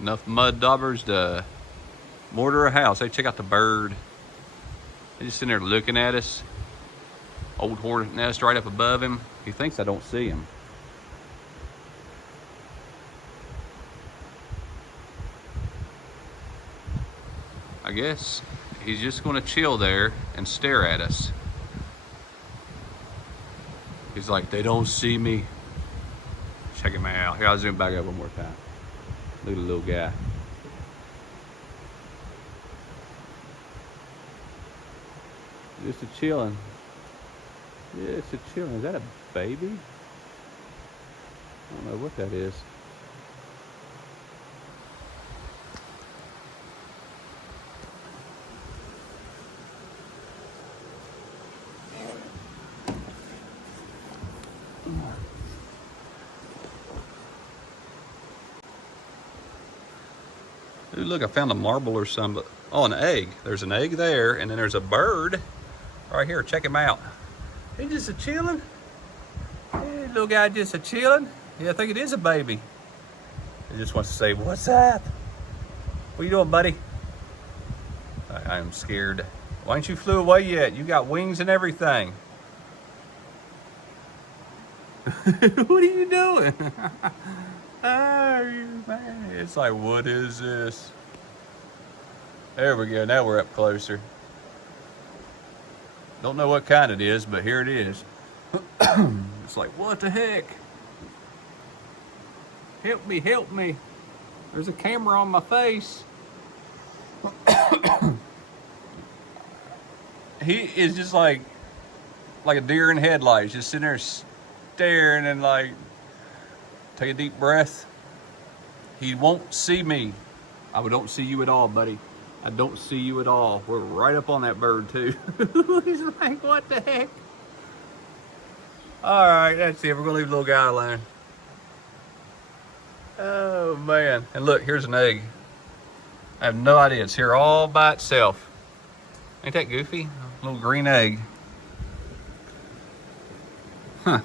Enough mud daubers to mortar a house. Hey, check out the bird. He's just sitting there looking at us. Old hornet nest right up above him. He thinks I don't see him. I guess he's just gonna chill there and stare at us. He's like, they don't see me. Check him out. Here, I'll zoom back up one more time. Look at the little guy. Just a chilling. Just a chilling. Is that a baby? I don't know what that is. Ooh, look, I found a marble or something. Oh, an egg. There's an egg there, and then there's a bird right here. Check him out. He's just a chilling. Hey, little guy just a chilling. Yeah, I think it is a baby. He just wants to say, what's up? What you doing, buddy? I am scared. Why ain't you flew away yet? You got wings and everything. What are you doing? Oh, man. It's like, what is this? There we go. Now we're up closer. Don't know what kind it is, but here it is. It's like, what the heck? Help me, help me. There's a camera on my face. He is just like a deer in headlights, just sitting there staring and like, take a deep breath. He won't see me. I don't see you at all, buddy. I don't see you at all. We're right up on that bird too. He's like, what the heck? All right, that's it. We're gonna leave the little guy alone. Oh man, and look, here's an egg. I have no idea, it's here all by itself. Ain't that goofy? A little green egg. Huh.